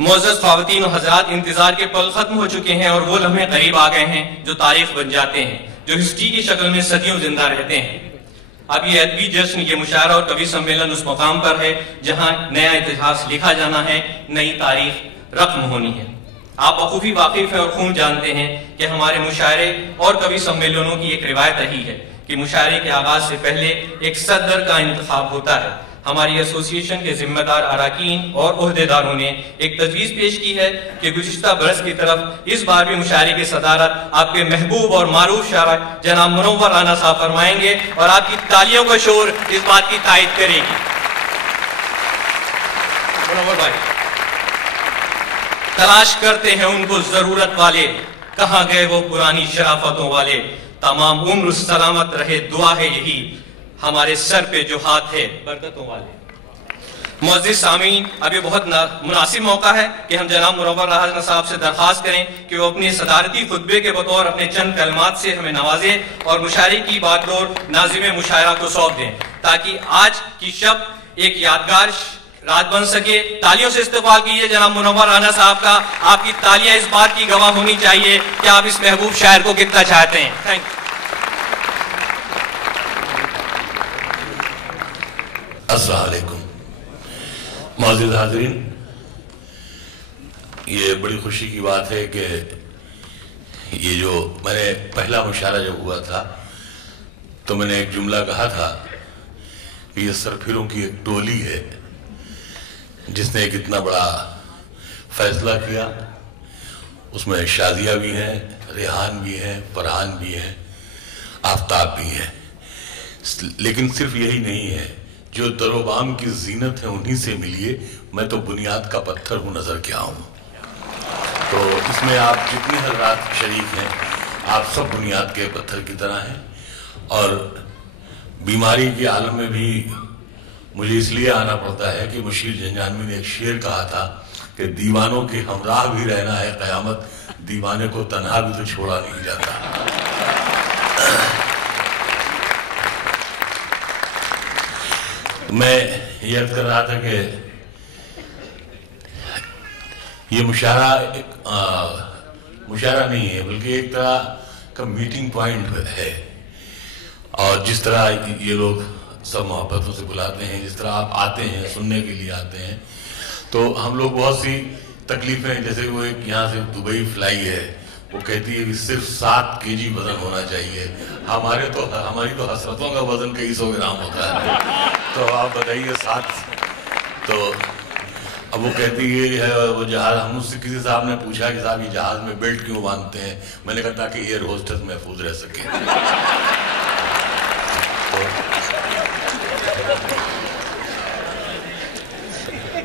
मुअज़्ज़ज़ ख़वातीन और हज़रात, इंतजार के पल खत्म हो चुके हैं और वो लम्हे करीब आ गए हैं जो तारीख बन जाते हैं, जो हिस्ट्री की शक्ल में सदियों जिंदा रहते हैं। अब ये अदबी जश्न, ये मुशायरा और कवि सम्मेलन उस मकाम पर है जहां नया इतिहास लिखा जाना है, नई तारीख रक़्म होनी है। आप बखूबी वाकिफ हैं और खूब जानते हैं कि हमारे मुशायरे और कवि सम्मेलनों की एक रिवायत रही है कि मुशायरे के आगाज से पहले एक सदर का इंतखाब होता है। हमारी एसोसिएशन के जिम्मेदार अराकीन और ओहदेदारों ने एक तजवीज़ पेश की है कि गुज़िश्ता बरस की तरफ इस बार भी मुशायरे की सदारत आपके महबूब और मारूफ शायर जनाब मुनव्वर राना साहब फरमाएंगे और आपकी तालियों का शोर इस बात की तायद करेगी। मुनव्वर भाई, तलाश करते हैं उनको जरूरत वाले, कहाँ गए वो पुरानी शराफतों वाले, तमाम उम्र सलामत रहे दुआ है यही, हमारे सर पे जो हाथ है बरकतों वाले। मुअज़्ज़िज़ सामीन, अब ये बहुत मुनासिब मौका है कि हम जनाब मुनव्वर राना साहब से दरख्वास्त करें कि वो अपने सदारती खुतबे के बतौर अपने चंद कलमात से हमें नवाजे और मुशायरे की बागडोर नाज़िम मुशायरा को सौंप दें, ताकि आज की शब एक यादगार रात बन सके। तालियों से इस्तकबाल कीजिए जनाब मुनव्वर राना साहब का। आपकी तालियां इस बात की गवाह होनी चाहिए कि आप इस महबूब शायर को कितना चाहते हैं। Thank you. अस्सलाम वालेकुम मौजूद हाज़रीन, ये बड़ी खुशी की बात है कि ये जो मैंने पहला मुशायरा जब हुआ था तो मैंने एक जुमला कहा था कि ये सरफिरों की एक टोली है जिसने एक इतना बड़ा फैसला किया। उसमें शादिया भी हैं, रेहान भी हैं, फरहान भी हैं, आफ्ताब भी हैं। लेकिन सिर्फ यही नहीं है, जो दरोबाम की जीनत है उन्हीं से मिलिए, मैं तो बुनियाद का पत्थर हूँ, नजर क्या हूँ। तो इसमें आप जितने हज़रात शरीक हैं, आप सब बुनियाद के पत्थर की तरह हैं। और बीमारी के आलम में भी मुझे इसलिए आना पड़ता है कि मुशीर झंझानवी ने एक शेर कहा था कि दीवानों के हमराह भी रहना है क़यामत, दीवाने को तन्हा भी तो छोड़ा नहीं जाता। मैं ये अर्ज कर रहा था कि ये मुशायरा एक मुशायरा नहीं है, बल्कि एक तरह का मीटिंग पॉइंट है। और जिस तरह ये लोग सब मोहब्बतों से बुलाते हैं, जिस तरह आप आते हैं, सुनने के लिए आते हैं, तो हम लोग बहुत सी तकलीफें, जैसे वो एक यहाँ से दुबई फ्लाई है, वो कहती है कि सिर्फ 7 kg वजन होना चाहिए। हमारी तो हसरतों का वजन कई 100 ग्राम होता है। तो आप बताइए 7। तो अब वो कहती है वो जहाज, हम उससे किसी साहब ने पूछा कि साहब ये जहाज में बेल्ट क्यों बांधते हैं? मैंने कहा ताकि एयर होस्टेस महफूज रह सके।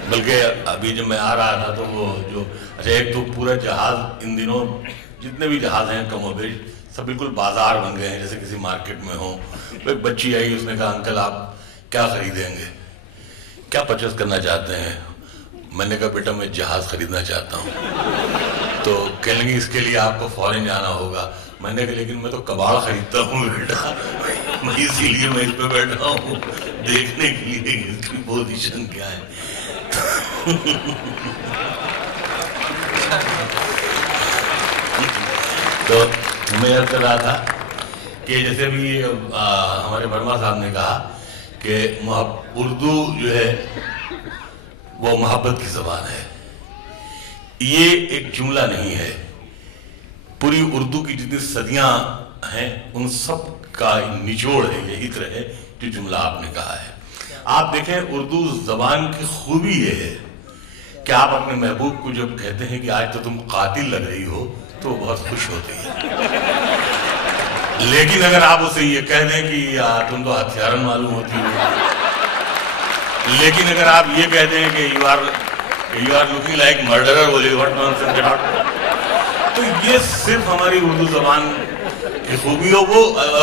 बल्कि अभी जब मैं आ रहा था तो वो जो अच्छा, एक तो पूरा जहाज इन दिनों जितने भी जहाज हैं कमोबेश सब बिल्कुल बाजार बन गए हैं, जैसे किसी मार्केट में हो। तो एक बच्ची आई, उसने कहा अंकल आप क्या खरीदेंगे, क्या परचेस करना चाहते हैं? मैंने कहा बेटा मैं जहाज खरीदना चाहता हूँ। तो कहने लगी इसके लिए आपको फॉरेन जाना होगा। मैंने कहा लेकिन मैं तो कबाड़ खरीदता हूँ बेटा, मैं इसीलिए मैं इस पे बैठा हूँ देखने के लिए इसकी पोजीशन क्या है। तो मैं यह कर रहा था कि जैसे भी हमारे वर्मा साहब ने कहा कि उर्दू जो है वो मोहब्बत की ज़बान है। ये एक जुमला नहीं है, पूरी उर्दू की जितनी सदियां हैं उन सब का निचोड़ है, यही तरह है जो जुमला आपने कहा है। आप देखें उर्दू ज़बान की खूबी ये है कि आप अपने महबूब को जब कहते हैं कि आज तो तुम कातिल लग रही हो तो बहुत खुश होती है। लेकिन अगर आप उसे ये कह दें कि तुम तो हथियारन मालूम होती हो, लेकिन अगर आप ये कह दें कि you are looking like murderer, बोले व्हाट नॉनसेंस, तो ये सिर्फ हमारी उर्दू ज़बान की खूबी हो।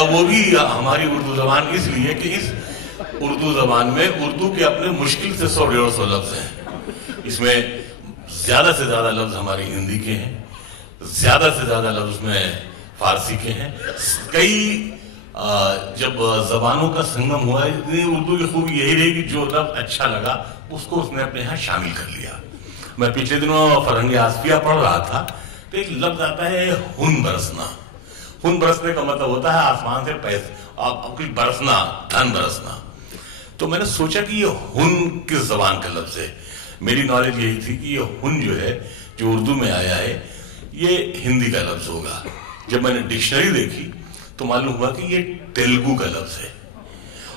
वो भी हमारी उर्दू ज़बान इसलिए कि इस उर्दू ज़बान में उर्दू के अपने मुश्किल से 100-150 लफ्ज़ हैं। इसमें ज़्यादा से ज़्यादा लफ्ज़ हमारी हिंदी के हैं, ज़्यादा से ज़्यादा लफ्ज़ में फारसी के हैं। कई जब ज़बानों का संगम हुआ है, उर्दू की खूबी यही रही कि जो लफ्ज़ अच्छा लगा उसको उसने अपने यहाँ शामिल कर लिया। मैं पिछले दिनों फरंगे आसफिया पढ़ रहा था, तो एक लफ्ज आता है हुन बरसना। हुन बरसने का मतलब होता है आसमान से पैसे कुछ बरसना, धन बरसना। तो मैंने सोचा कि ये हुन किस जबान का लफ्ज है। मेरी नॉलेज यही थी कि ये हुन जो है, जो उर्दू में आया है, ये हिंदी का लफ्ज होगा। जब मैंने डिक्शनरी देखी तो मालूम हुआ कि ये तेलुगु का लफ्ज है,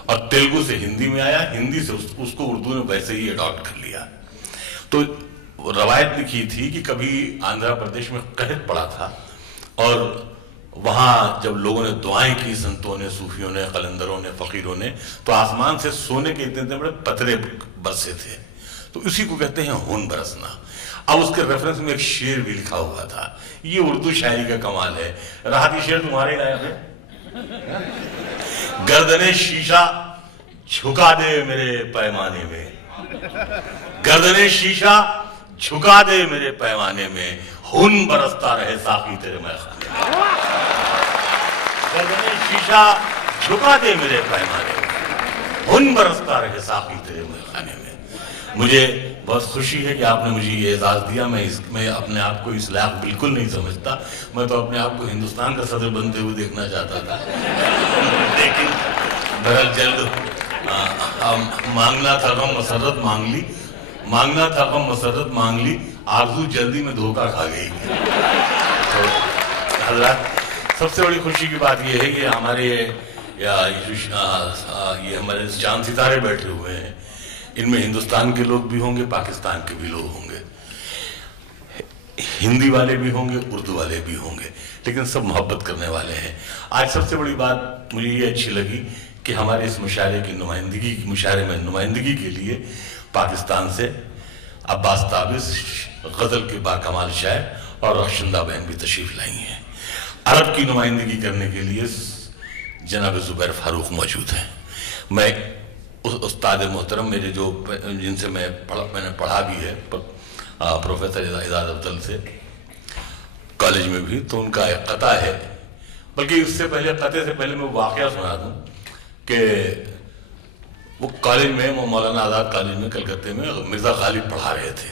और तेलुगु से हिंदी में आया, हिंदी से उसको उर्दू में वैसे ही अडॉप्ट कर लिया। तो रवायत लिखी थी कि कभी आंध्र प्रदेश में कहत पड़ा था, और वहां जब लोगों ने दुआएं की, संतों ने, सूफियों ने, कलंदरों ने, फकीरों ने, तो आसमान से सोने के इतने बड़े पतरे बरसे थे। तो इसी को कहते हैं हुन बरसना। अब उसके रेफरेंस में एक शेर भी लिखा हुआ था। ये उर्दू शायरी का कमाल है। राहती शेर तुम्हारे गायब है। गर्दने शीशा झुका दे मेरे पैमाने में, गर्दने शीशा झुका दे मेरे पैमाने में, हुन बरसता रहे साकी तेरे मैखाने में। गर्दने शीशा झुका दे मेरे पैमाने में, हुन बरसता रहे साकी तेरे मैखाने में। मुझे बहुत खुशी है कि आपने मुझे ये एजाज दिया। मैं अपने आप को इस लायक बिल्कुल नहीं समझता। मैं तो अपने आप को हिंदुस्तान का सदर बनते हुए देखना चाहता था, लेकिन बहरहाल जल्द मांगना था गम मसरत मांग ली, मांगना था गम मसरत मांग ली, आरज़ू जल्दी में धोखा खा गई। तो हज़रात, सबसे बड़ी खुशी की बात यह है कि हमारे ये हमारे चांद सितारे बैठे हुए हैं, इनमें हिंदुस्तान के लोग भी होंगे, पाकिस्तान के भी लोग होंगे, हिंदी वाले भी होंगे, उर्दू वाले भी होंगे, लेकिन सब मोहब्बत करने वाले हैं। आज सबसे बड़ी बात मुझे ये अच्छी लगी कि हमारे इस मुशायरे में नुमाइंदगी के लिए पाकिस्तान से अब्बास ताबिस, गजल के बाकमाल शायर, और रखशंदा बहन भी तशरीफ लाई हैं। अरब की नुमाइंदगी करने के लिए जनाब जुबैर फारूक मौजूद हैं। मैं उस उस्ताद मोहतरम मेरे जो जिनसे मैंने पढ़ा भी है, प्रोफेसर एजाज अफजल से कॉलेज में भी, तो उनका एक कता है, बल्कि इससे पहले कते से पहले मैं वाक़या सुना दूं कि वो कॉलेज में, वो मौलाना आज़ाद कॉलेज में कलकत्ते में मिर्ज़ा गालिब पढ़ा रहे थे।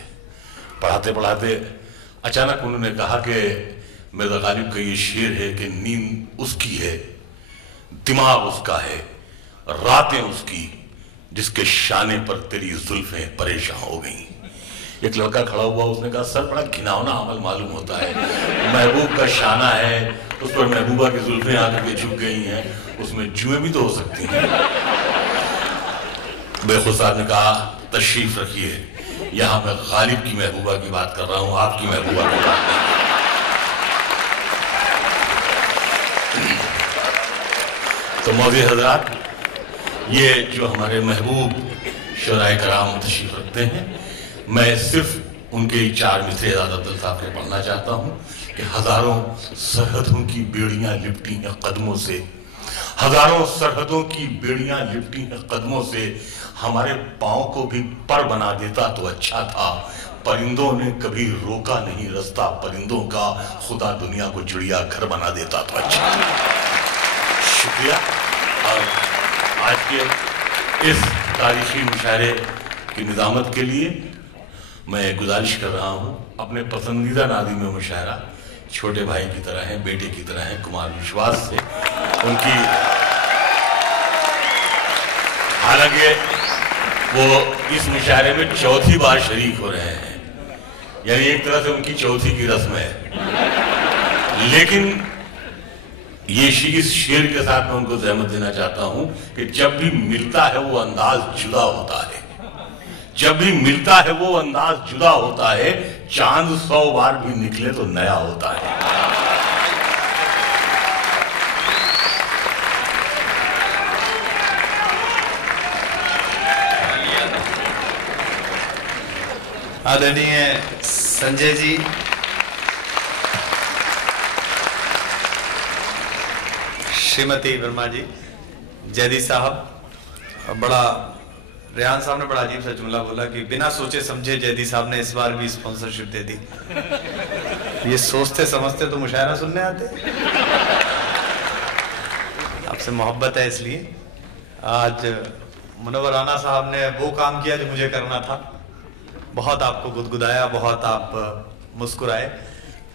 पढ़ाते पढ़ाते अचानक उन्होंने कहा कि मिर्ज़ा गालिब का ये शेर है कि नींद उसकी है, दिमाग उसका है, रातें उसकी, जिसके शाने पर तेरी जुल्फें परेशान हो गई। एक लड़का खड़ा हुआ, उसने कहा सर बड़ा घिनौना अमल मालूम होता है, महबूब का शाना है, उस पर महबूबा की जुल्फें आकर के झुक गई हैं, उसमें जुएं भी तो हो सकती हैं। बेखुद साहब ने कहा तशरीफ रखिए, यहाँ मैं गालिब की महबूबा की बात कर रहा हूँ, आपकी महबूबा की बात नहीं। तो मौजूद हजरात, ये जो हमारे महबूब शोराए कराम तशरीफ रखते हैं, मैं सिर्फ उनके 4 मिसरे एजाज अफजल साहब के पढ़ना चाहता हूँ कि हजारों सरहदों की बेड़ियां लिपटी हैं कदमों से, हजारों सरहदों की बेड़ियां लिपटी हैं कदमों से, हमारे पाँव को भी पर बना देता तो अच्छा था, परिंदों ने कभी रोका नहीं रास्ता परिंदों का, खुदा दुनिया को चिड़िया घर बना देता तो अच्छा। शुक्रिया। और आज के इस तारीखी मुशायरे की निज़ामत के लिए मैं गुजारिश कर रहा हूँ, अपने पसंदीदा नाज़िम मुशायरा छोटे भाई की तरह हैं, बेटे की तरह हैं, कुमार विश्वास से, उनकी, हालांकि वो इस मुशायरे में 4थी बार शरीक हो रहे हैं, यानी एक तरह से उनकी 4थी की रस्म है, लेकिन ये इस शेर के साथ मैं उनको ज़हमत देना चाहता हूं कि जब भी मिलता है वो अंदाज जुदा होता है, जब भी मिलता है वो अंदाज जुदा होता है, चांद 100 बार भी निकले तो नया होता है। आदरणीय संजय जी, श्रीमती वर्मा जी, जैदी साहब, बड़ा रेहान साहब ने बड़ा अजीब सा जुमला बोला कि बिना सोचे समझे जैदी साहब ने इस बार भी स्पॉन्सरशिप दे दी। ये सोचते समझते तो मुशायरा सुनने आते, आपसे मोहब्बत है इसलिए। आज मुनव्वर राना साहब ने वो काम किया जो मुझे करना था, बहुत आपको गुदगुदाया, बहुत आप मुस्कुराए।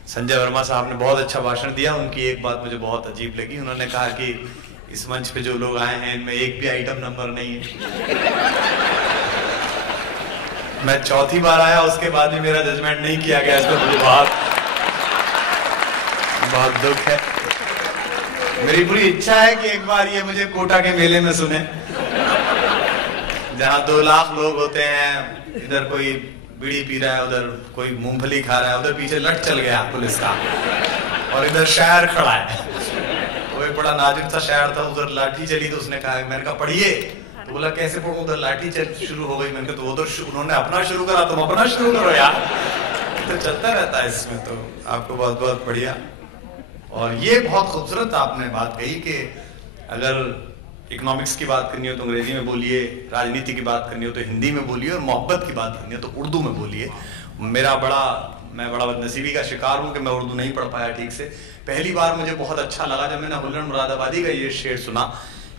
संजय वर्मा साहब ने बहुत अच्छा भाषण दिया। उनकी एक बात मुझे बहुत अजीब लगी, उन्होंने कहा कि इस मंच पे जो लोग आए हैं इनमें एक भी आइटम नंबर नहीं है। मैं चौथी बार आया, उसके बाद भी मेरा जजमेंट नहीं किया गया, इस पर मुझे बहुत दुख है। मेरी पूरी इच्छा है कि एक बार ये मुझे कोटा के मेले में सुने, जहां 2 लाख लोग होते हैं, इधर कोई बीड़ी पी रहा है, उधर कोई मूंगफली खा रहा है, उधर पीछे लट चल गया पुलिस का, और इधर शायर खड़ा है। वो एक बड़ा नाजुक सा शायर था, उधर लाठी चली तो उसने कहा, मैंने कहा पढ़िए, तो बोला कैसे पढ़ूं, उधर लाठी शुरू हो गई। मैंने कहा तो उधर उन्होंने अपना शुरू करा, तुम अपना शुरू करो यार। तो चलता रहता है इसमें। तो आपको बहुत बहुत बढ़िया। और ये बहुत खूबसूरत आपने बात कही कि अगर इकोनॉमिक्स की बात करनी हो तो अंग्रेजी में बोलिए, राजनीति की बात करनी हो तो हिंदी में बोलिए, और मोहब्बत की बात करनी हो तो उर्दू में बोलिए। मैं बड़ा बदनसीबी का शिकार हूं कि मैं उर्दू नहीं पढ़ पाया ठीक से। पहली बार मुझे बहुत अच्छा लगा जब मैंने हुल्लड़ मुरादाबादी का ये शेर सुना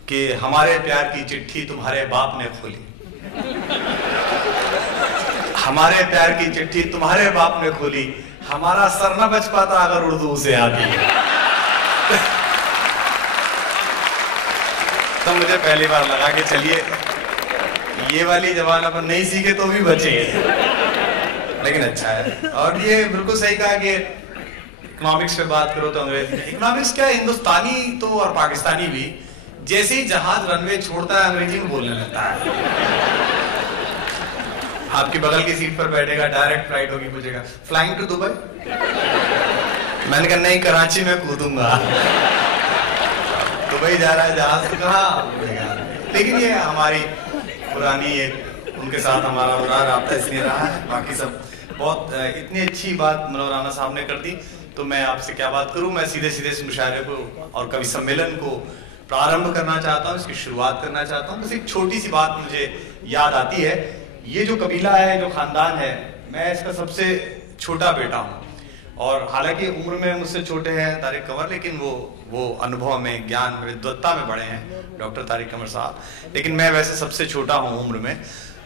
कि हमारे प्यार की चिट्ठी तुम्हारे बाप ने खोली, हमारे प्यार की चिट्ठी तुम्हारे बाप ने खोली, हमारा सर न बच पाता अगर उर्दू उसे आती है। तो मुझे पहली बार लगा कि चलिए ये वाली जबान अपन नहीं सीखे तो भी बचेंगे, लेकिन अच्छा है। और ये बिल्कुल सही कहा कि इकोनॉमिक्स पे बात करो तो अंग्रेजी में, इकोनॉमिक्स क्या हिंदुस्तानी तो और पाकिस्तानी भी, जैसे ही जहाज रनवे छोड़ता है अंग्रेजी में बोलने लगता है। आपकी बगल की सीट पर बैठेगा, डायरेक्ट फ्लाइट होगी, पूछेगा फ्लाइंग टू दुबई, मैंने कहा नहीं कराची में कूदूंगा। दुबई जा रहा है जहाज, तो कहाँ। लेकिन ये हमारी पुरानी उनके साथ हमारा बुरा राब्ता इसलिए रहा है। बाकी सब बहुत इतनी अच्छी बात मौलाना साहब ने कर दी, तो मैं आपसे क्या बात करूं। मैं सीधे सीधे इस मुशायरे को और कवि सम्मेलन को प्रारंभ करना चाहता हूं, इसकी शुरुआत करना चाहता हूं। बस एक छोटी सी बात मुझे याद आती है। ये जो कबीला है, जो खानदान है, मैं इसका सबसे छोटा बेटा हूँ, और हालांकि उम्र में मुझसे छोटे हैं तारिक कंवर, लेकिन वो अनुभव में, ज्ञान में, विद्वत्ता में बड़े हैं डॉक्टर तारिक कंवर साहब, लेकिन मैं वैसे सबसे छोटा हूँ उम्र में।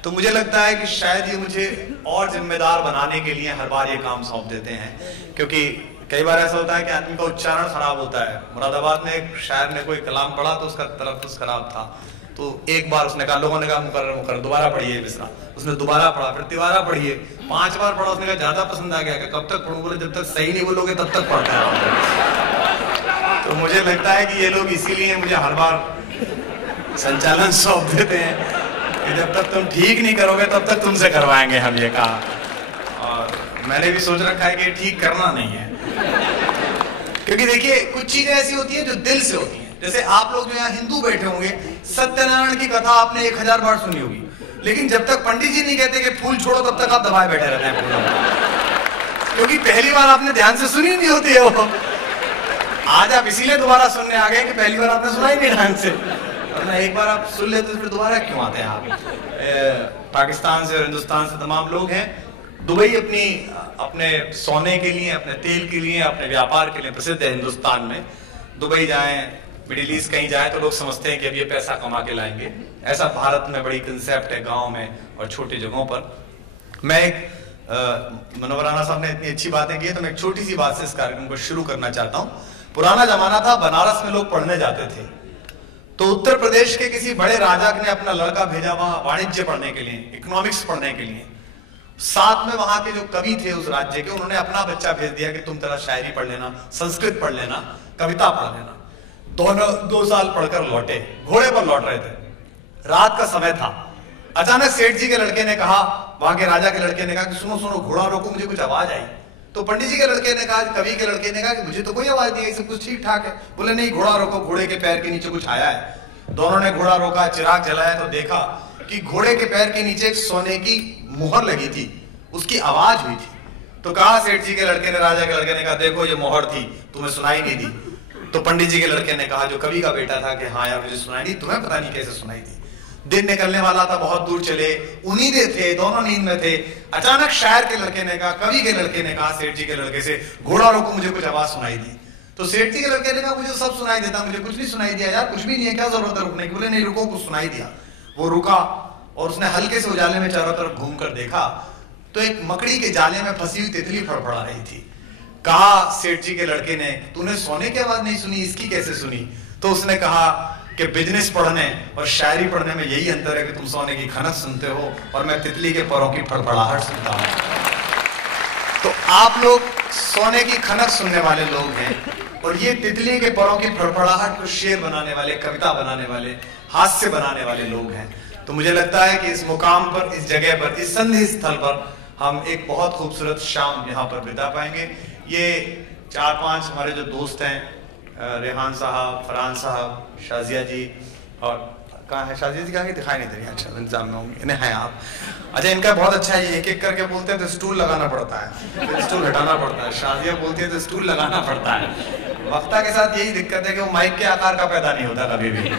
तो मुझे लगता है कि शायद ये मुझे और जिम्मेदार बनाने के लिए हर बार ये काम सौंप देते हैं, क्योंकि कई बार ऐसा होता है कि आदमी का उच्चारण खराब होता है। मुरादाबाद में एक शायर ने कोई कलाम पढ़ा तो उसका तलफ्फुज़ खराब था, तो एक बार उसने कहा, लोगों ने कहा मुकर्रर दोबारा पढ़िए मिसरा, उसने दोबारा पढ़ा, फिर तिवारा पढ़िए, 5 बार पढ़ा, उसने कहा ज्यादा पसंद आ गया, कि कब तक पढ़ूं, बोले जब तक सही नहीं बोलोगे तब तक पढ़ते रहो। तो मुझे लगता है कि ये लोग इसीलिए मुझे हर बार संचालन सौंप देते हैं कि जब तक तुम ठीक नहीं करोगे तब तक तुमसे करवाएंगे हम, ये कहा। और मैंने भी सोच रखा है कि ठीक करना नहीं है, क्योंकि देखिए कुछ चीजें ऐसी होती है जो दिल से होती है। जैसे आप लोग जो यहाँ हिंदू बैठे होंगे, सत्यनारायण की कथा आपने 1000 बार सुनी होगी, लेकिन जब तक पंडित जी नहीं कहते कि फूल छोड़ो तब तक आप दबाए बैठे रहते हैं, क्योंकि पहली बार आपने ध्यान से सुनी नहीं होती है वो। आज आप इसीलिए दोबारा सुनने आ गए कि पहली बार आपने सुना ही नहीं ढंग से, वरना एक बार आप सुन लेते तो फिर दोबारा क्यों आते हैं आप। पाकिस्तान से और हिंदुस्तान से तमाम लोग हैं। दुबई अपने सोने के लिए, अपने तेल के लिए, अपने व्यापार के लिए प्रसिद्ध है हिंदुस्तान में। दुबई जाएं, मिडिल ईस्ट कहीं जाए तो लोग समझते हैं कि अब ये पैसा कमा के लाएंगे। ऐसा भारत में बड़ी कंसेप्ट है, गांव में और छोटी जगहों पर। मैं एक मनोवराना साहब ने इतनी अच्छी बातें की है, तो मैं एक छोटी सी बात से इस कार्यक्रम को शुरू करना चाहता हूँ। पुराना जमाना था, बनारस में लोग पढ़ने जाते थे, तो उत्तर प्रदेश के किसी बड़े राजा ने अपना लड़का भेजा वहां वाणिज्य पढ़ने के लिए, इकोनॉमिक्स पढ़ने के लिए। साथ में वहां के जो कवि थे उस राज्य के, उन्होंने अपना बच्चा भेज दिया कि तुम तेरा शायरी पढ़ लेना, संस्कृत पढ़ लेना, कविता पढ़ लेना। दोनों 2 साल पढ़कर लौटे, घोड़े पर लौट रहे थे, रात का समय था। अचानक सेठ जी के लड़के ने कहा, वहां के राजा के लड़के ने कहा कि सुनो सुनो, घोड़ा रोको, मुझे कुछ आवाज आई। तो पंडित जी के लड़के ने कहा, कवि के लड़के ने कहा कि मुझे तो कोई आवाज नहीं आई, सब कुछ ठीक ठाक है। बोले नहीं, घोड़ा रोको, घोड़े के पैर के नीचे कुछ आया है। दोनों ने घोड़ा रोका, चिराग जलाया तो देखा कि घोड़े के पैर के नीचे एक सोने की मुहर लगी थी, उसकी आवाज हुई थी। तो कहा सेठ जी के लड़के ने, राजा के लड़के ने कहा, देखो ये मोहर थी, तुम्हें सुनाई नहीं दी। तो पंडित जी के लड़के ने कहा, जो कवि का बेटा था, कि हाँ यार मुझे सुनाई नहीं, तुम्हें पता नहीं कैसे सुनाई दी। दिन निकलने वाला था, बहुत दूर चले, उन्नीदे थे, दोनों नींद में थे। अचानक शायर के लड़के ने कहा, कवि के लड़के ने कहा सेठ जी के लड़के से, घोड़ा रोको, मुझे कुछ आवाज सुनाई दी। तो सेठ जी के लड़के ने कहा, मुझे सब सुनाई देता, मुझे कुछ नहीं सुनाई दिया यार, कुछ भी नहीं है, क्या जरूरत है रुकने की। बोले नहीं रुको, कुछ सुनाई दिया। वो रुका और उसने हल्के से उजाले में चारों तरफ घूम कर देखा तो एक मकड़ी के जाले में फंसी हुई तितली फड़फड़ा रही थी। कहा सेठ जी के लड़के ने, तूने सोने की आवाज नहीं सुनी, इसकी कैसे सुनी? तो उसने कहा कि बिजनेस पढ़ने और शायरी पढ़ने में यही अंतर है कि तुम सोने की खनक सुनते हो और मैं तितली के परों की फड़फड़ाहट सुनता हूं। तो आप लोग सोने की खनक सुनने वाले लोग हैं और ये तितली के परों की फड़फड़ाहट को शेर बनाने वाले, कविता बनाने वाले, हास्य बनाने वाले लोग हैं। तो मुझे लगता है कि इस मुकाम पर, इस जगह पर, इस संधि स्थल पर हम एक बहुत खूबसूरत शाम यहाँ पर बिता पाएंगे। ये 4-5 हमारे जो दोस्त हैं, रेहान साहब, फरहान साहब, शाजिया जी, और कहाँ है शाजिया जी? कहाँ की दिखाई नहीं दे रही? अच्छा, इंतजाम में होंगे, इन्हें हैं आप। अच्छा, इनका बहुत अच्छा है, ये एक एक करके बोलते हैं तो स्टूल लगाना पड़ता है, फिर स्टूल हटाना पड़ता है। शाजिया बोलती है तो स्टूल लगाना पड़ता है। वक्ता के साथ यही दिक्कत है कि वो माइक के आकार का पैदा नहीं होता कभी भी,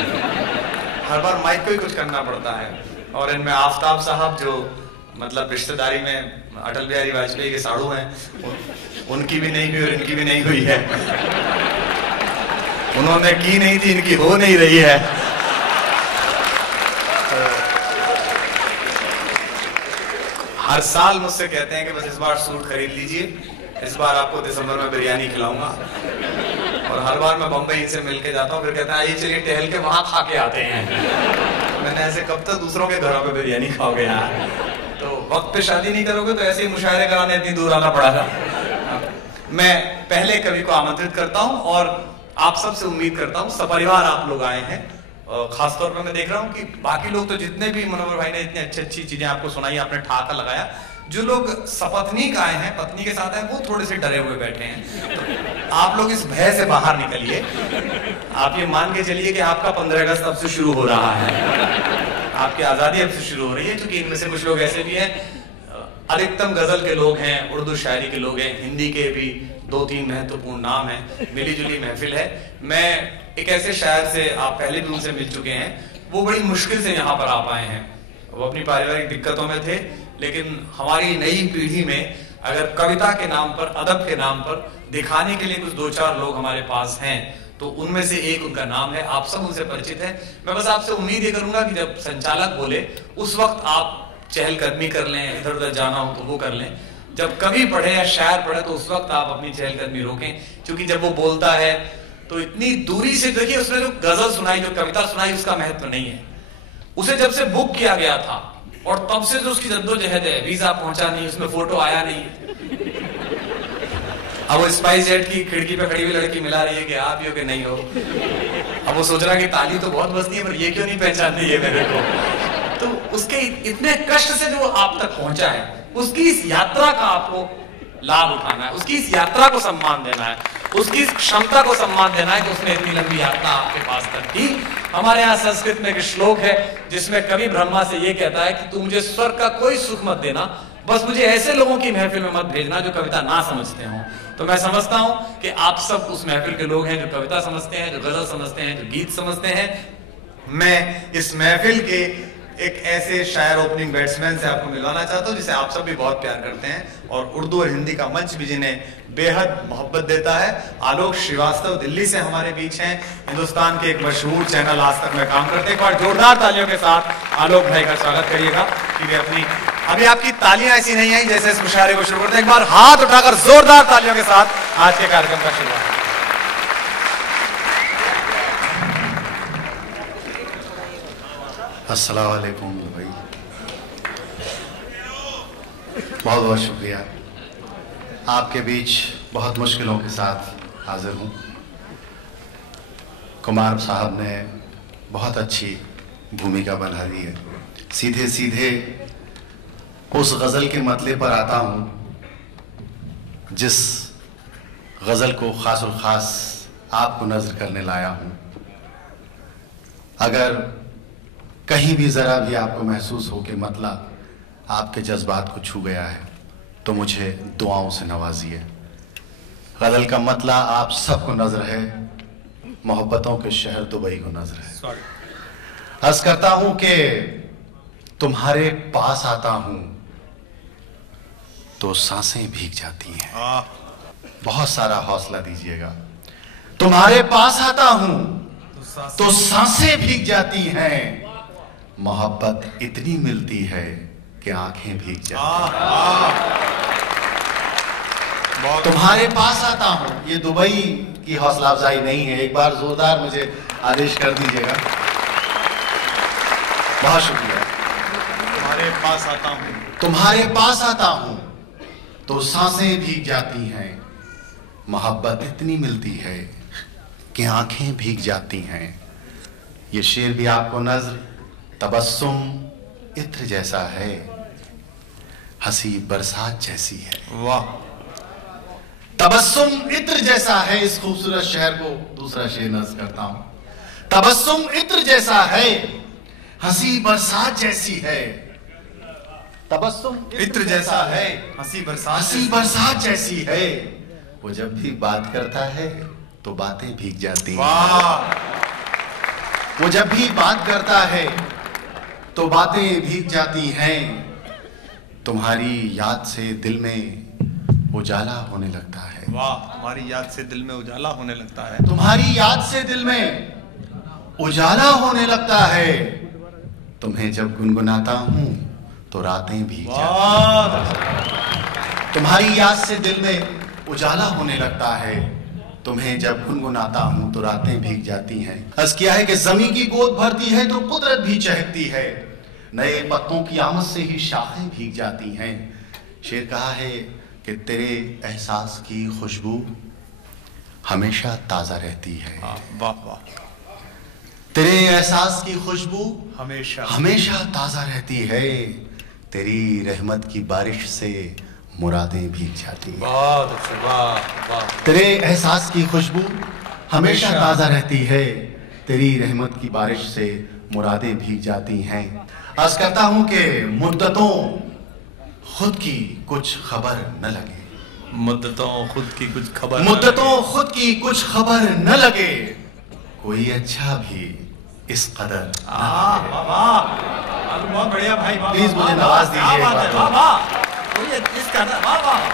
हर बार माइक को ही कुछ करना पड़ता है। और इनमें आफ्ताब साहब जो मतलब रिश्तेदारी में अटल बिहारी वाजपेयी के साड़ू हैं, उनकी भी नहीं हुई और इनकी भी नहीं हुई है। उन्होंने की नहीं थी, इनकी हो नहीं रही है। तो हर साल मुझसे कहते हैं कि बस इस बार सूट खरीद लीजिए, इस बार आपको दिसंबर में बिरयानी खिलाऊंगा। और हर बार मैं बम्बई इनसे मिलके जाता हूँ, फिर कहता है ये चलिए टहल के वहां खा के आते हैं। मैंने ऐसे कब तक दूसरों के घरों पे बिरयानी खाओगे यार? तो वक्त पे शादी नहीं करोगे तो ऐसे ही मुशायरे कराने इतनी दूर आना पड़ा था। मैं पहले कवि को आमंत्रित करता हूं और आप सबसे उम्मीद करता हूं, सपरिवार आप लोग आए हैं। खासतौर पर मैं देख रहा हूं कि बाकी लोग तो जितने भी, मनोहर भाई ने इतनी अच्छी चीजें आपको सुनाई, आपने ठाका लगाया। जो लोग सपत्नीक आए हैं, पत्नी के साथ आए, वो थोड़े से डरे हुए बैठे हैं। तो आप लोग इस भय से बाहर निकलिए। आप ये मान के चलिए कि आपका 15 अगस्त अब से शुरू हो रहा है, आपकी आजादी अब से शुरू हो रही है। क्योंकि इनमें से कुछ लोग ऐसे भी हैं, अधिकतम गजल के लोग हैं, उर्दू शायरी के लोग हैं, हिंदी के भी 2-3 महत्वपूर्ण नाम हैं। मिली जुली महफिल है। मैं एक ऐसे शायर से, आप पहले भी उनसे मिल चुके हैं, वो बड़ी मुश्किल से यहाँ पर आ पाए हैं। वो अपनी पारिवारिक दिक्कतों में थे, लेकिन हमारी नई पीढ़ी में अगर कविता के नाम पर, अदब के नाम पर दिखाने के लिए कुछ 2-4 लोग हमारे पास हैं, तो उनमें से एक उनका नाम है। आप सब उनसे परिचित हैं। मैं बस आपसे उम्मीद ये करूंगा कि जब संचालक बोले उस वक्त आप चहलकदमी कर लें, इधर उधर जाना हो तो वो कर लें। जब कवि पढ़े या शायर पढ़े तो उस वक्त आप अपनी चहलकदमी रोकें, क्योंकि जब वो बोलता है तो इतनी दूरी से, देखिए उसने जो गजल सुनाई, जो कविता सुनाई, उसका महत्व नहीं है। उसे जब से बुक किया गया था और तब से जो उसकी जद्दोजहद है, वीजा पहुंचा नहीं, उसमें फोटो आया नहीं। अब वो स्पाइस जेट की खिड़की पे खड़ी हुई लड़की मिला रही है कि आप ही हो कि नहीं हो। अब वो सोच रहा कि ताली तो बहुत बजती है, पर ये क्यों नहीं पहचान रही है मेरे को। तो उसके इतने कष्ट से जो आप तक पहुंचा है, उसकी इस यात्रा का आपको लाभ उठाना है, उसकी इस यात्रा को सम्मान देना है, उसकी इस क्षमता को सम्मान देना है कि उसने इतनी लंबी यात्रा आपके पास तक की। हमारे यहाँ संस्कृत में एक श्लोक है जिसमें कवि ब्रह्मा से ये कहता है कि तू मुझे स्वर्ग का कोई सुख मत देना, बस मुझे ऐसे लोगों की महफिल में मत भेजना जो कविता ना समझते हों। तो मैं समझता हूं कि आप सब उस महफिल के लोग हैं जो कविता समझते हैं, जो गजल समझते हैं, जो गीत समझते हैं। मैं इस महफिल के एक ऐसे शायर ओपनिंग बैट्समैन से आपको मिलवाना चाहता हूं जिसे आप सब भी बहुत प्यार करते हैं और उर्दू और हिंदी का मंच भी जिन्हें बेहद मोहब्बत देता है। आलोक श्रीवास्तव दिल्ली से हमारे बीच हैं, हिंदुस्तान के एक मशहूर चैनल आज तक में काम करते हैं। एक बार जोरदार तालियों के साथ आलोक भाई का स्वागत करिएगा। क्योंकि अपनी अभी आपकी तालियां ऐसी नहीं आई जैसे इस मुशायरे को शुरू करते हैं। एक बार हाथ उठाकर जोरदार तालियों के साथ आज के कार्यक्रम का शुरुआत। अस्सलाम वालेकुम भाई, बहुत बहुत शुक्रिया। आपके बीच बहुत मुश्किलों के साथ हाजिर हूँ। कुमार साहब ने बहुत अच्छी भूमिका बना दी है। सीधे सीधे उस गज़ल के मतले पर आता हूँ जिस गज़ल को खासुल खास आपको नज़र करने लाया हूँ। अगर कहीं भी ज़रा भी आपको महसूस हो कि मतला आपके जज्बात को छू गया है तो मुझे दुआओं से नवाजिए। गज़ल का मतला आप सबको नज़र है, मोहब्बतों के शहर दुबई को नज़र है। अर्ज़ करता हूँ कि तुम्हारे पास आता हूँ तो सांसें भीग जाती हैं। बहुत सारा हौसला दीजिएगा। तुम्हारे पास आता हूँ तो सांसें भीग जाती हैं। मोहब्बत इतनी मिलती है कि आंखें भीग जाती। तुम्हारे पास आता हूं, ये दुबई की हौसला अफजाई नहीं है, एक बार जोरदार मुझे आदेश कर दीजिएगा। बहुत शुक्रिया। तुम्हारे पास आता हूं, तुम्हारे पास आता हूं तो सांसें भीग जाती हैं, मोहब्बत इतनी मिलती है कि आंखें भीग जाती हैं। ये शेर भी आपको नज़्र तबस्सुम इत्र जैसा है, हंसी बरसात जैसी है। वाह। तबस्सुम इत्र जैसा है, इस खूबसूरत शहर को दूसरा शेर नज़्र करता हूं। तबस्सुम इत्र जैसा है, हंसी बरसात जैसी है। तबस्सुम इत्र जैसा है, हंसी बरसात जैसी है। वो जब भी बात करता है तो बातें भीग जाती हैं। वाह। वो जब भी बात करता है तो बातें भीग जाती हैं। तुम्हारी याद से दिल में उजाला होने लगता है। वाह। हमारी याद से दिल में उजाला होने लगता है। तुम्हारी याद से दिल में उजाला होने लगता है। तुम्हें जब गुनगुनाता हूं तो रातें भीग जाती हैं। तुम्हारी याद से दिल में उजाला होने लगता है। तुम्हें जब गुनगुनाता हूं तो रातें भीग जाती हैं। अर्ज किया है कि जमी की गोद भरती है तो कुदरत भी चहकती है। नए पत्तों की आमद से ही शाखें भीग जाती हैं। शेर कहा है कि तेरे एहसास की खुशबू हमेशा ताजा रहती है। वाह वाह। तेरे एहसास की खुशबू हमेशा ताजा रहती है। तेरी रहमत की बारिश से मुरादें भीग जाती हैं। बहुत अच्छा। वाह वाह। तेरे एहसास की खुशबू हमेशा ताजा रहती है। तेरी रहमत की बारिश से मुरादें भीग जाती हैं। अर्ज करता हूं कि मुद्दतों खुद की कुछ खबर न लगे। मुद्दतों खुद की कुछ खबर न लगे। कोई अच्छा भी इस कदर। बहुत बढ़िया भाई। प्लीज मुझे नवाज दीजिए।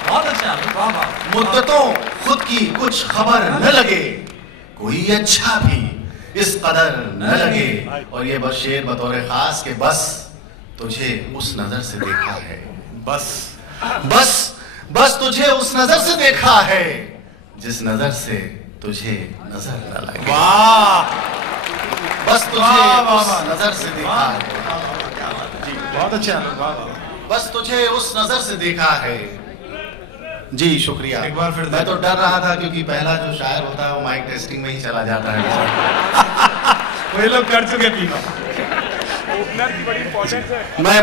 बहुत अच्छा। मुद्दतों खुद की कुछ खबर न लगे, कोई अच्छा भी इस कदर न लगे। और ये बस शेर बतौर खास के बस तुझे उस नजर से देखा है। बस तुझे उस नजर से देखा है जिस नजर से तुझे नजर न लगे। वाह। बस तुझे उस नजर से देखा है। बहुत अच्छा। बस तुझे उस नजर से देखा है। जी शुक्रिया। एक बार फिर मैं तो डर रहा था क्योंकि पहला जो शायर होता है वो माइक टेस्टिंग में ही चला जाता है। वही लोग कर चुके तीनों।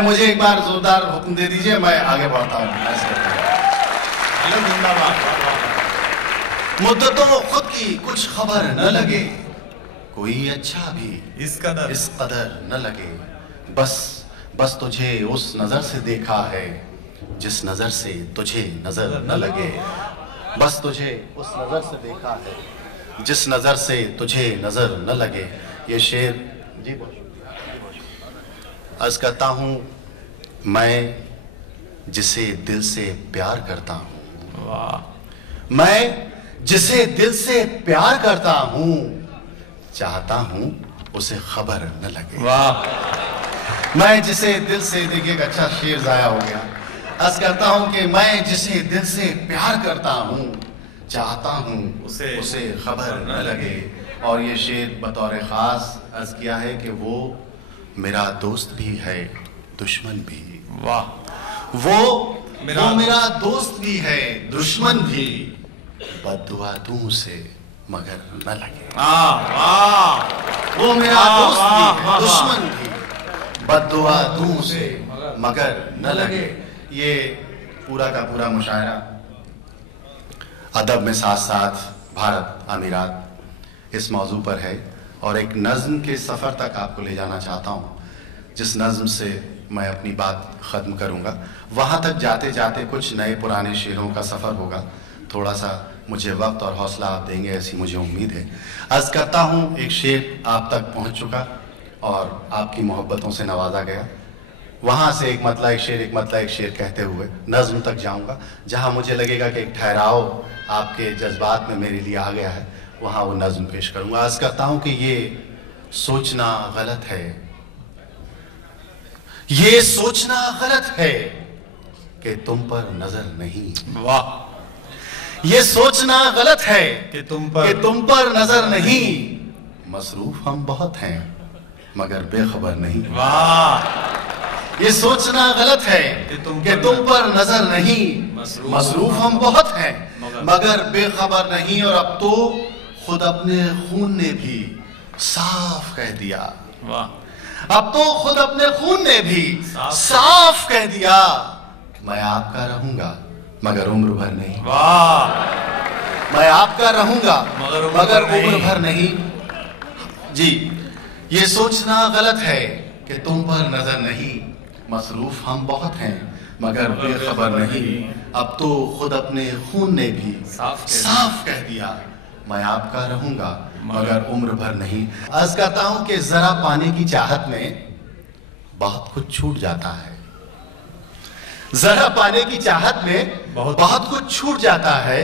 मुझे एक बार जोरदार हुक्म दे दीजिए, मैं आगे बढ़ता हूँ। मुद्दतों खुद की कुछ खबर न लगे, कोई अच्छा भी इस कदर न लगे। बस तुझे उस नजर से देखा है जिस नजर से तुझे नजर न लगे। बस तुझे उस नजर से देखा है जिस नजर से तुझे नजर न लगे। ये शेर जी अर्ज करता हूं, मैं जिसे दिल से प्यार करता हूं। वाह। मैं जिसे दिल से प्यार करता हूं, चाहता हूं उसे खबर न लगे। वाह। मैं जिसे दिल से, देखिए एक अच्छा शेर जाया हो गया। अर्ज करता हूं कि मैं जिसे दिल से प्यार करता हूं, चाहता हूं उसे खबर न लगे। और ये शेर बतौर खास अर्ज किया है कि वो मेरा दोस्त भी है, दुश्मन भी। वाह। वो मेरा दोस्त भी है, दुश्मन भी। बद्दुआ दूं से मगर न लगे। वो मेरा दोस्त भी है, दुश्मन भी। बद्दुआ दूं से मगर न लगे। ये पूरा का पूरा मुशायरा अदब में साथ साथ भारत अमीरात इस मौजू पर है। और एक नज़्म के सफ़र तक आपको ले जाना चाहता हूँ, जिस नज़्म से मैं अपनी बात ख़त्म करूँगा। वहाँ तक जाते जाते कुछ नए पुराने शेरों का सफ़र होगा। थोड़ा सा मुझे वक्त और हौसला आप देंगे, ऐसी मुझे उम्मीद है। अर्ज़ करता हूँ, एक शेर आप तक पहुँच चुका और आपकी मोहब्बतों से नवाजा गया। वहाँ से एक मतला एक शेर कहते हुए नज़्म तक जाऊँगा, जहाँ मुझे लगेगा कि एक ठहराव आपके जज्बात में मेरे लिए आ गया है, वहाँ वो नज़्म पेश करूँगा। अर्ज़ करता हूँ कि ये सोचना गलत है, ये सोचना गलत है कि तुम पर नजर नहीं। वाह। ये सोचना गलत है कि तुम पर नजर नहीं। मसरूफ हम बहुत हैं मगर बेखबर नहीं। वाह। ये सोचना गलत है कि तुम पर नजर नहीं। मसरूफ हम बहुत हैं मगर बेखबर नहीं। और अब तो खुद अपने खून ने भी साफ कह दिया। वाह। अब तो खुद अपने खून ने भी साफ कह दिया, मैं आपका रहूंगा मगर उम्र भर नहीं। वाह। मैं आपका रहूंगा मगर उम्र भर नहीं। जी, ये सोचना गलत है कि तुम पर नजर नहीं। मसरूफ हम बहुत हैं मगर बेखबर नहीं। अब तो खुद अपने खून ने भी साफ कह दिया, मैं आपका रहूंगा मगर उम्र भर नहीं। अर्ज करता हूं कि जरा पाने की चाहत में बहुत कुछ छूट जाता है। जरा पाने की चाहत में बहुत कुछ छूट जाता है।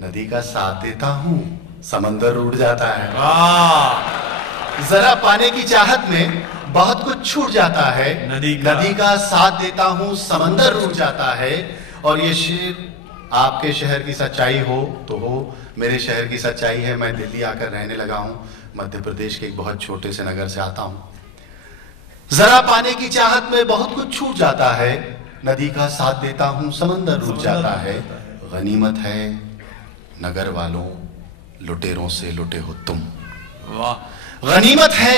नदी का साथ देता हूं समंदर उड़ जाता है। जरा पाने की चाहत में बहुत कुछ छूट जाता है। नदी का साथ देता हूं समंदर उड़ जाता है। और ये शेर आपके शहर की सच्चाई हो तो हो, मेरे शहर की सच्चाई है। मैं दिल्ली आकर रहने लगा हूं, मध्य प्रदेश के एक बहुत छोटे से नगर से आता हूं। जरा पाने की चाहत में बहुत कुछ छूट जाता है। नदी का साथ देता हूं समंदर रुक जाता है। गनीमत है नगर वालों लुटेरों से लुटे हो तुम। वाह। गनीमत है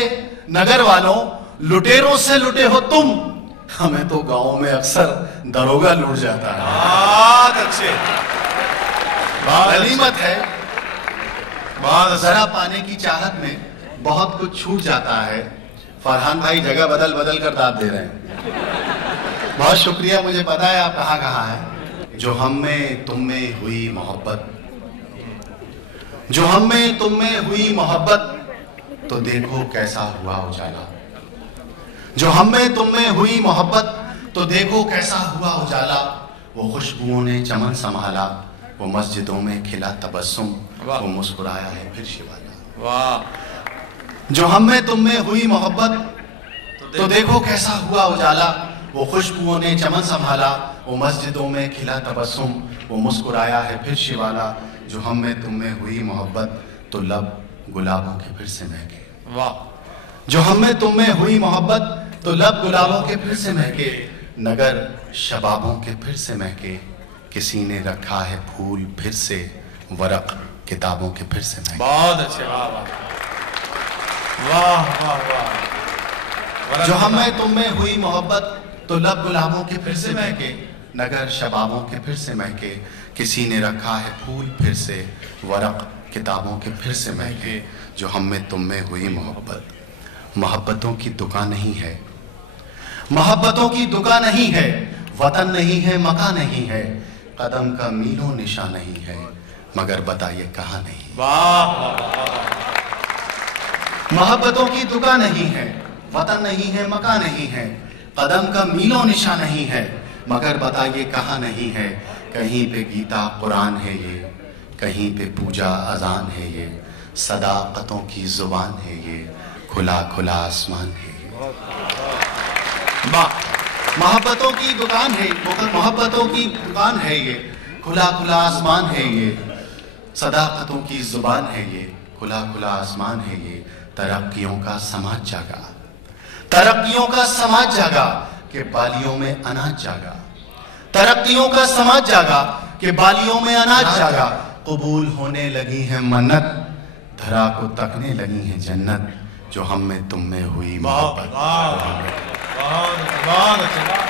नगर वालों लुटेरों से लुटे हो तुम। हमें तो गांव में अक्सर दरोगा लूट जाता है। बहुत अच्छे। गनीमत है जरा पाने की चाहत में बहुत कुछ छूट जाता है। फरहान भाई जगह बदल बदल कर दाद दे रहे हैं। बहुत शुक्रिया, मुझे पता है आप कहाँ कहाँ हैं। जो हम में तुम में हुई मोहब्बत, जो हम में तुम में हुई मोहब्बत, तो देखो कैसा हुआ उजाला। जो हम में तुम में हुई मोहब्बत, तो देखो कैसा हुआ उजाला। वो खुशबुओं ने चमन संभाला, वो मस्जिदों में खिला तबस्सुम, वो मुस्कुराया है फिर शिवाला। वाह। जो हम में तुम में हुई मोहब्बत, तो देखो कैसा हुआ उजाला। वो खुशबुओं ने चमन संभाला, वो मस्जिदों में खिला तबस्सुम, वो मुस्कुराया है फिर शिवाला। जो हम में तुम में हुई मोहब्बत, तो लब गुलाबों के फिर से महके। वाह। जो हम में तुम में हुई मोहब्बत, तो लब गुलाबों के फिर से महके। नगर शबाबों के फिर से महके। किसी ने रखा है फूल फिर से, वरक किताबों के फिर से महके। बहुत अच्छे। वाह वाह वाह वाह। जो हम में तुम में हुई मोहब्बत, तो लब गुलाबों के फिर से महके। नगर शबाबों के फिर से महके। किसी ने रखा है फूल फिर से, वरक किताबों के फिर से महके। जो हम में तुम में हुई मोहब्बत, मोहब्बतों की दुकान नहीं है, मोहब्बतों की दुकान नहीं है। वतन नहीं है मकान नहीं है, कदम का मीलों निशान नहीं है, मगर बताइए कहाँ नहीं। वाह। मोहब्बतों की दुकान नहीं है, वतन नहीं है मकान नहीं है, कदम का मीलों निशान नहीं है, मगर बताइए कहाँ नहीं है। कहीं पे गीता कुरान है ये, कहीं पे पूजा अजान है ये, सदाकतों की जुबान है ये, खुला खुला आसमान है ये। मोहब्बतों की दुकान है, मोहब्बतों की दुकान है ये, खुला खुला आसमान है ये, सदाकतों की जुबान है ये, खुला खुला आसमान है ये। तरक्कियों का समाज जागा, तरक्कियों का समाज जागा कि बालियों में अनाज जागा। तरक्कियों का समाज जागा कि बालियों में अनाज जागा। कबूल होने लगी है मन्नत, धरा को तकने लगी है जन्नत। जो हम में तुम में हुई मोहब्बत। बहुत अच्छा।